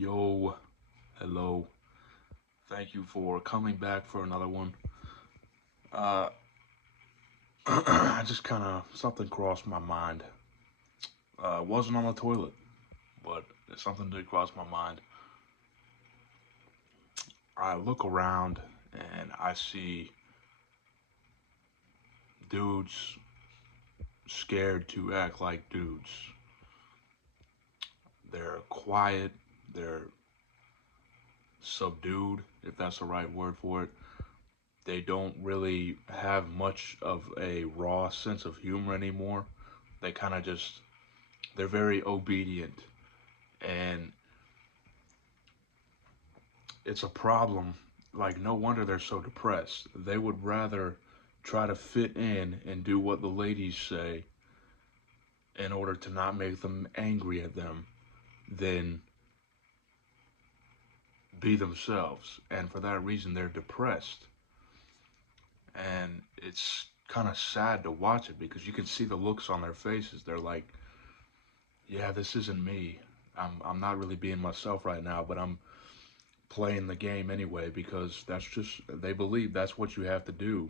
Yo, hello. Thank you for coming back for another one. Uh, I just kind of something crossed my mind. Wasn't on the toilet, but something did cross my mind. I look around and I see dudes scared to act like dudes. They're quiet. They're subdued, if that's the right word for it. They don't really have much of a raw sense of humor anymore. They kind of just they're very obedient, and it's a problem. Like, no wonder they're so depressed. They would rather try to fit in and do what the ladies say in order to not make them angry at them than be themselves. And for that reason, they're depressed. And it's kind of sad to watch it because you can see the looks on their faces. They're like, yeah, this isn't me. I'm not really being myself right now, but I'm playing the game anyway because that's just they believe that's what you have to do.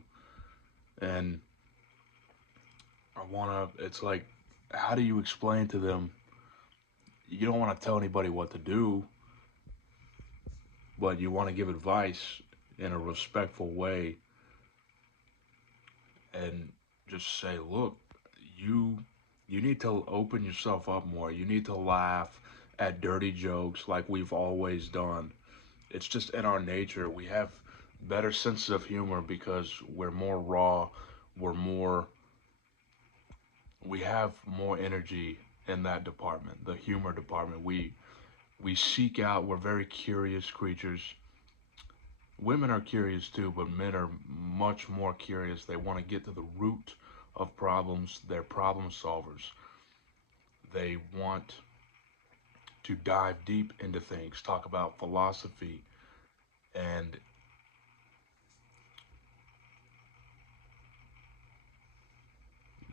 And I want to it's like, how do you explain to them you don't want to tell anybody what to do, but you want to give advice in a respectful way and just say, look, you you need to open yourself up more. You need to laugh at dirty jokes like we've always done. It's just in our nature. We have better senses of humor because we're more raw, we're more we have more energy in that department, the humor department. We seek out, we're very curious creatures. Women are curious too, but men are much more curious. They want to get to the root of problems. They're problem solvers. They want to dive deep into things, talk about philosophy, and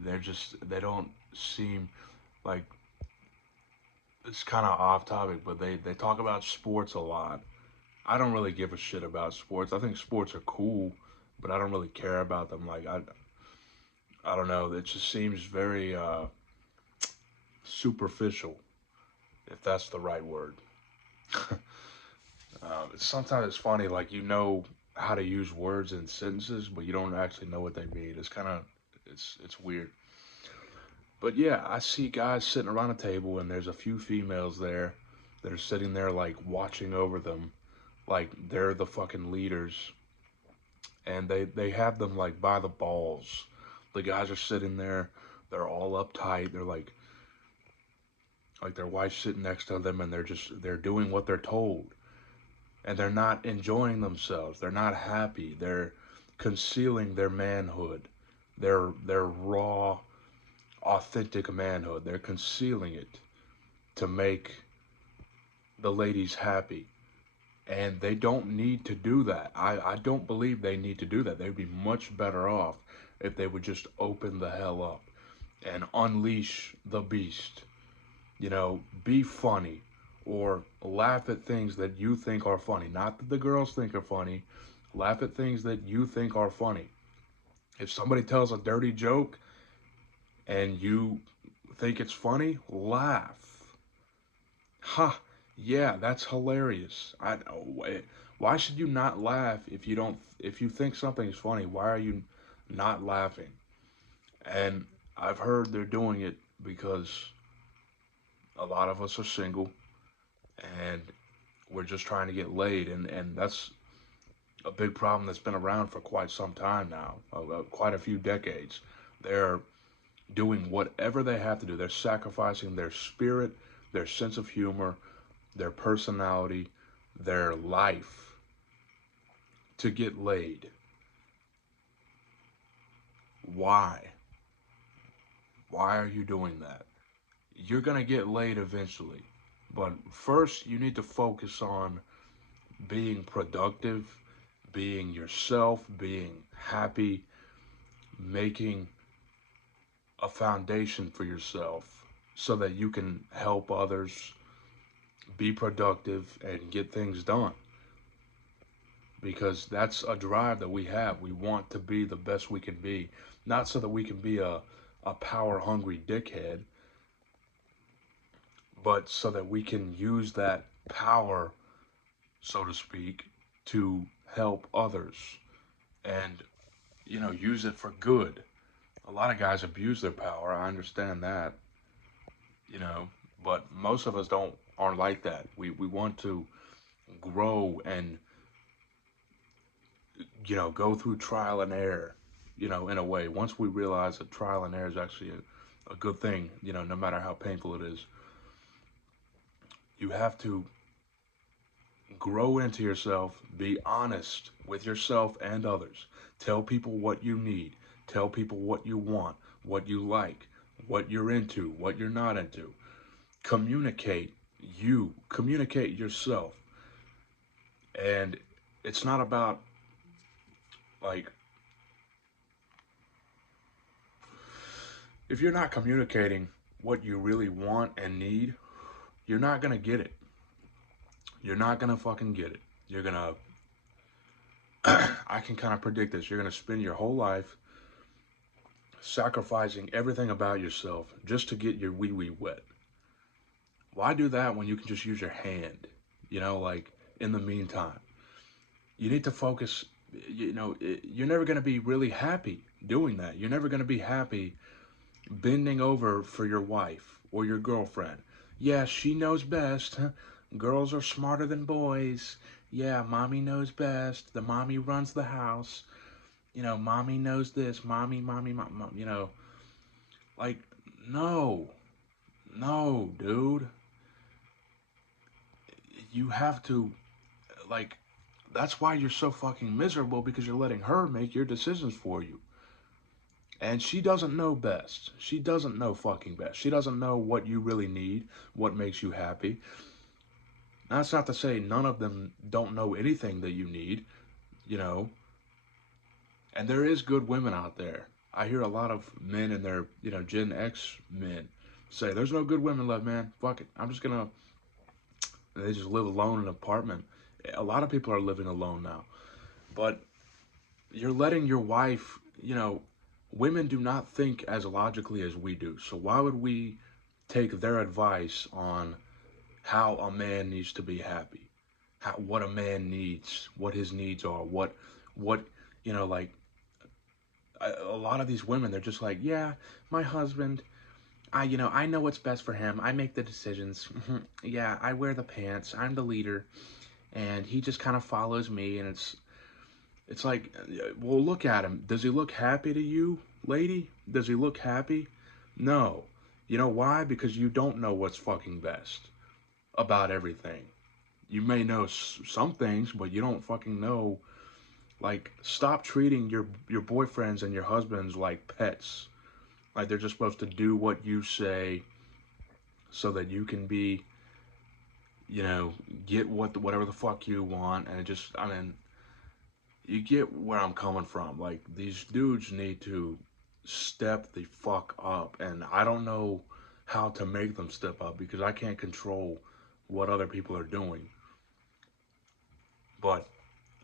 they don't seem like it's kind of off topic, but they talk about sports a lot. I don't really give a shit about sports. I think sports are cool, but I don't really care about them. Like I don't know. It just seems very superficial, if that's the right word. Sometimes it's funny, like you know how to use words in sentences, but you don't actually know what they mean. It's kind of it's weird. But yeah, I see guys sitting around a table, and there's a few females there that are sitting there like watching over them, like they're the fucking leaders, and they have them like by the balls. The guys are sitting there, they're all uptight. They're like their wife's sitting next to them, and they're doing what they're told, and they're not enjoying themselves. They're not happy. They're concealing their manhood, their raw, authentic manhood. They're concealing it to make the ladies happy. And they don't need to do that. I don't believe they need to do that. They'd be much better off if they would just open the hell up and unleash the beast. You know, be funny or laugh at things that you think are funny. Not that the girls think are funny. Laugh at things that you think are funny. If somebody tells a dirty joke and you think it's funny, laugh. Ha, yeah, that's hilarious. Why should you not laugh if you don't if you think something's funny? Why are you not laughing? And I've heard they're doing it because a lot of us are single and we're just trying to get laid, and that's a big problem that's been around for quite some time now, quite a few decades. They're doing whatever they have to do. They're sacrificing their spirit, their sense of humor, their personality, their life to get laid. Why? Why are you doing that? You're going to get laid eventually. But first, you need to focus on being productive, being yourself, being happy, making a foundation for yourself so that you can help others, be productive, and get things done. Because that's a drive that we have. We want to be the best we can be, not so that we can be a power hungry dickhead, but so that we can use that power, so to speak, to help others and, use it for good. A lot of guys abuse their power. I understand that, you know, but most of us aren't like that. We want to grow and, go through trial and error, in a way. Once we realize that trial and error is actually a good thing, no matter how painful it is, you have to grow into yourself, be honest with yourself and others. Tell people what you need, tell people what you want, what you like, what you're into, what you're not into. Communicate yourself. And it's not about, like, if you're not communicating what you really want and need, you're not gonna get it. You're not gonna fucking get it. You're gonna, I can kind of predict this. You're gonna spend your whole life sacrificing everything about yourself just to get your wee wee wet. Why do that when you can just use your hand? Like, in the meantime, you need to focus. You're never gonna be really happy doing that. You're never gonna be happy bending over for your wife or your girlfriend. Yeah, she knows best. Girls are smarter than boys. Yeah, mommy knows best. The mommy runs the house. Mommy knows this. Mommy, mom. Like, no, no, dude. You have to, like, that's why you're so fucking miserable, because you're letting her make your decisions for you. And she doesn't know best. She doesn't know fucking best. She doesn't know what you really need, what makes you happy. That's not to say none of them don't know anything that you need, you know. And there is good women out there. I hear a lot of men in their, Gen X men say, there's no good women left, man. Fuck it. I'm just gonna, they just live alone in an apartment. A lot of people are living alone now. But you're letting your wife, women do not think as logically as we do. So why would we take their advice on how a man needs to be happy, what a man needs, what his needs are, what like, a lot of these women, they're just like, yeah, my husband, I know what's best for him. I make the decisions. Yeah, I wear the pants. I'm the leader, and he just kind of follows me. And it's like, well, look at him. Does he look happy to you, lady? Does he look happy? No. You know why? Because you don't know what's fucking best about everything. You may know some things, but you don't fucking know. Like, stop treating your boyfriends and your husbands like pets. Like, they're just supposed to do what you say so that you can be, you know, get whatever the fuck you want. And it just, I mean, you get where I'm coming from. Like, these dudes need to step the fuck up. And I don't know how to make them step up, because I can't control what other people are doing. But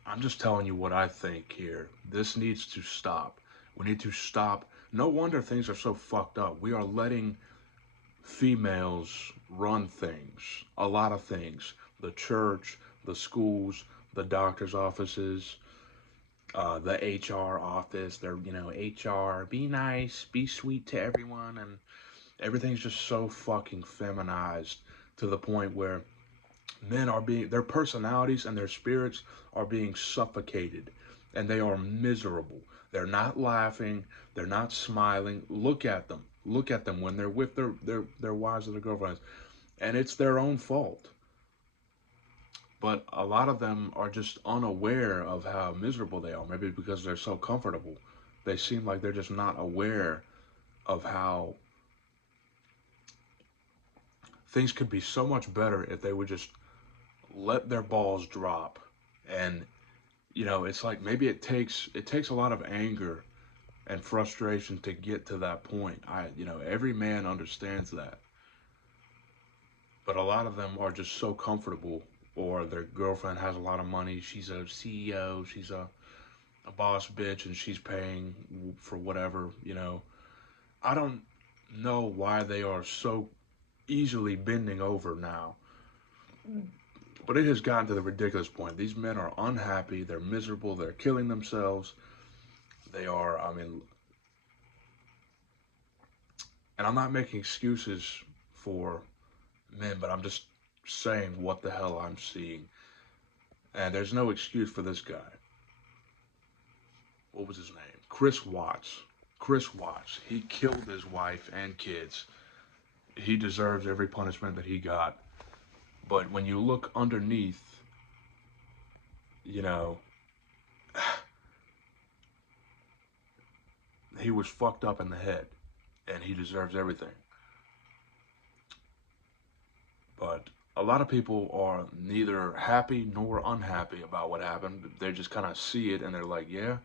I'm just telling you what I think here. This needs to stop. We need to stop. No wonder things are so fucked up. We are letting females run things, a lot of things. The church, the schools, the doctor's offices, the HR office. They're, HR, be nice, be sweet to everyone. And everything's just so fucking feminized to the point where their personalities and their spirits are being suffocated, and they are miserable. They're not laughing, they're not smiling. Look at them when they're with their wives or their girlfriends, and it's their own fault. But a lot of them are just unaware of how miserable they are, maybe because they're so comfortable. They seem like they're just not aware of how things could be so much better if they would just let their balls drop. And it's like, maybe it takes a lot of anger and frustration to get to that point. Every man understands that. But a lot of them are just so comfortable, or their girlfriend has a lot of money. She's a CEO, she's a boss bitch, and she's paying for whatever. I don't know why they are so easily bending over now. But it has gotten to the ridiculous point. These men are unhappy, they're miserable, they're killing themselves. They are, I mean, and I'm not making excuses for men, but I'm just saying what the hell I'm seeing. And there's no excuse for this guy. What was his name? Chris Watts. Chris Watts. He killed his wife and kids. He deserves every punishment that he got. But when you look underneath, you know, he was fucked up in the head and he deserves everything. But a lot of people are neither happy nor unhappy about what happened. They just kind of see it and they're like, yeah,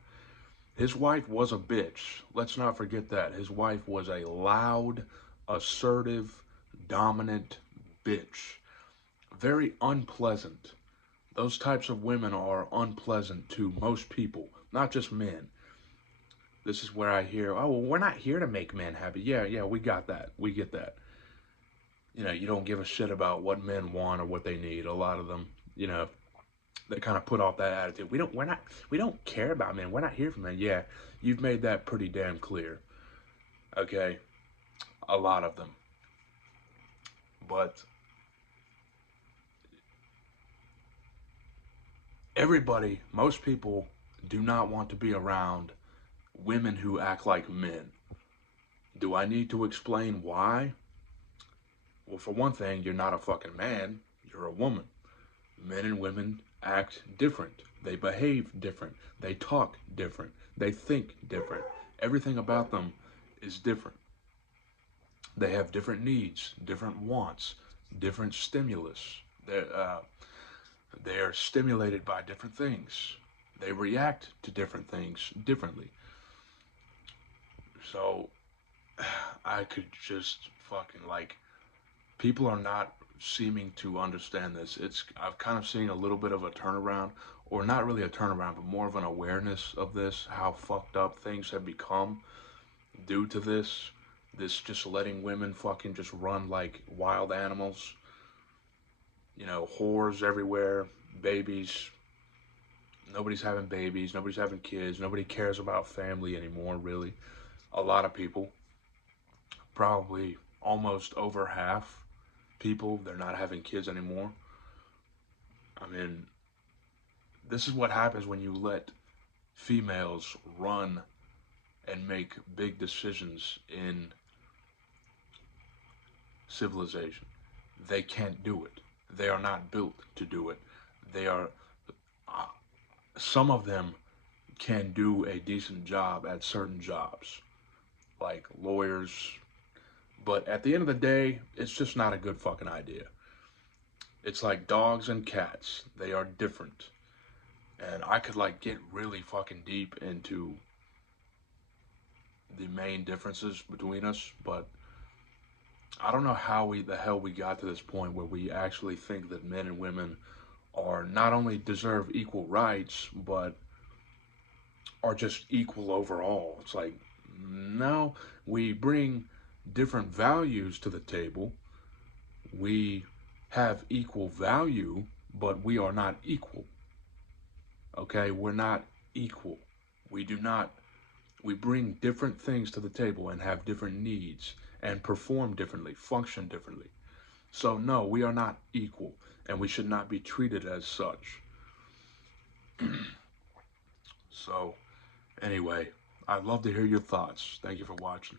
his wife was a bitch. Let's not forget that. His wife was a loud, assertive, dominant bitch. Very unpleasant. Those types of women are unpleasant to most people, not just men. This is where I hear, oh, well, we're not here to make men happy. Yeah, yeah, we got that. We get that. You don't give a shit about what men want or what they need. A lot of them, they kind of put off that attitude. We don't care about men. We're not here for men. Yeah, you've made that pretty damn clear. Okay, a lot of them. But everybody, most people do not want to be around women who act like men. Do I need to explain why? Well, for one thing, you're not a fucking man, you're a woman. Men and women act different. They behave different. They talk different. They think different. Everything about them is different. They have different needs, different wants, different stimulus. They're stimulated by different things. They react to different things differently. So I could just fucking like people are not seeming to understand this. I've kind of seen a little bit of a turnaround, or not really a turnaround, but more of an awareness of this, how fucked up things have become due to this. This just letting women fucking just run like wild animals. Whores everywhere, babies. Nobody's having babies, nobody's having kids, nobody cares about family anymore, really. A lot of people, probably almost over half people, they're not having kids anymore. I mean, this is what happens when you let females run and make big decisions in civilization. They can't do it. They are not built to do it. They are, uh, some of them can do a decent job at certain jobs, like lawyers, but at the end of the day, it's just not a good fucking idea. It's like dogs and cats. They are different. And I could like get really fucking deep into the main differences between us, but I don't know how the hell we got to this point where we actually think that men and women are not only deserve equal rights, but are just equal overall. It's like, no, we bring different values to the table. We have equal value, but we are not equal. Okay, we're not equal. We do not, we bring different things to the table and have different needs and perform differently, function differently. So, no, we are not equal and we should not be treated as such. So, anyway, I'd love to hear your thoughts. Thank you for watching.